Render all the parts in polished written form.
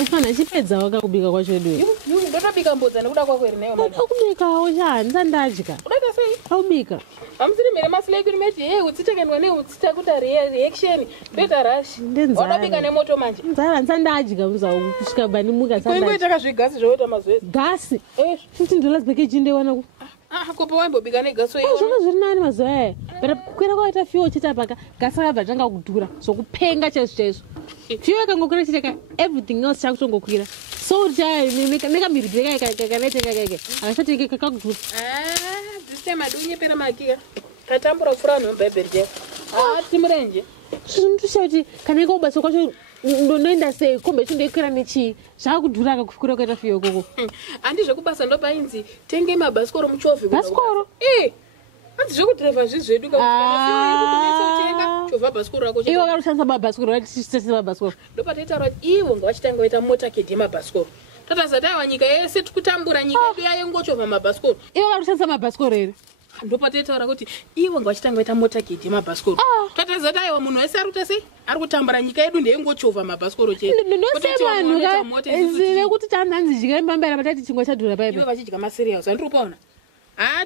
Afana achipedza wakakubika kwacho edu. Ndotobika mbudza nekuda kwako ere nayo mama. Akubikawo chani sandadya. Unoita sei? Aubika. Hamusiri mere masileki rimeti utsitengenwa neutsita kuta reaction ndoita rush. Unobika nemoto manje. Nzara sandadya muzawo kusvika bani muka sandadya. Kuingoita kazvigasi zvoita mazoezi. Gasi. $15 package ndewana ku. Kopa waimbobika negasi wewe. Zvona zviri nani mazuva aya. But kukwira kwaita fuel chitapaka gasi rakabva tanga kudhura sokupenga chaizvo. Fuel kangokwira chiteka everything else chakutongokwira. So nekamiribheka kanaiteka akasati kakudhura. This time adunye pera makia. Katambura fura nombeberi je. Timurenje. Ndosha kuti kana ikobasa kwacho ndoenda sei kombe chindoikwira nechi zvakudhura kakufukura kwaita fuel koko. Handi zvekubasa ndopainzi tenge mabhasikoro muchovhe. Bhasikoro? Handi zvekudhirevha zvizvedu chovha bhasikoro rako. Iwo akarushandisa mabhasikoro vatishandisa mabhasikoro. Ndopataitaura kuti iwo ngavachitanga vaita motorcade yemabhasikoro. Tatazataiwa nyika yese tikutambura nyika yedu yayengochovha mabhasikoro. Iwo akarushandisa mabhasikoro ere? Ndopataitaura kuti iwo ngavachitanga vaita motorcade yemabhasikoro. Tatazataiwa munhu wese arikuita sei ari kutambura nyika yedu ndeyengochovha mabhasikoro chete. Ndinose vanhu zive kuti tanhanzi jika imbambira patati chingwa chadhura paipa. Ivo vachidya maserials andiri kupaona.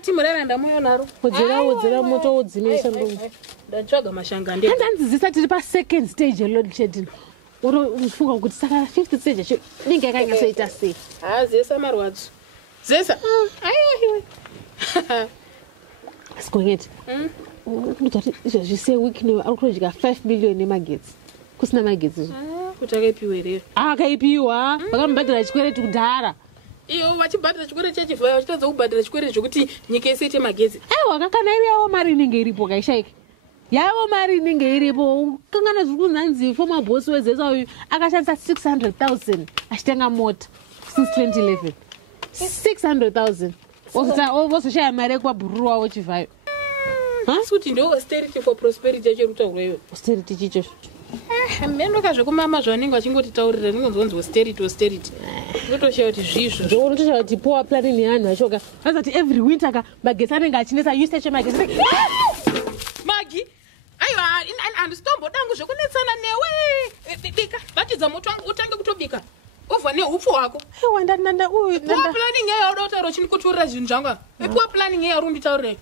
Timurera ndamuyo naro. Wodzera moto wodzimisa ndombi. Ndatsvaga mashanga ndege. Handanzizisa tiri pa second stage yeload shedding. Unofunga kuti saka fifth stage yacho inenge yakanyasoita sei? Zesa marwadzo. Zesa. Aiwa. Sikongeti. Kuti izvozvi seweek no arikudya 5 million emagetsi. Kusina magetsi. Kuti akaipiwa ere? Akaipiwa. Vakamubhadhira chikwereti kudhara. Iyo wachibhadhira chikwereti chechivhayo wachitadza kubhadhira chikwereti zvokuti nyika yese ite magetsi. Aiwa kana iri yawo mari inenge iripo kaishaika. Yawo mari inenge iripo. Kangana zviri kunzi former boss wezesa uyu akashandisa 600,000 achitenga mota since 2011. 600,000. Ozoshaya mari yekubabhururu wawo chivhayo. Kuti ndo austerity for prosperity yacho rutaurwa iwe. Austerity chicho. Mendoka zvekumama zvanenge vachingotitaurira ndingonzonzi austerity. Ndotoshaya kuti zvizvo. Ndotoshaya kuti power planning yeanhu achoka. Azati every winter ka magetsi anenge achinetsa usage magetsi. Magi. Aiwa andisitombo dangu zvekunetsana newe. Bika. Batidza moto wangu utange kutobika. Ova neupfu hwako. Aiwa ndanda uyu. Power planning yayo udautaura uchinikuturira zvinhu zvangu. Power planning yayo rumbitaurira.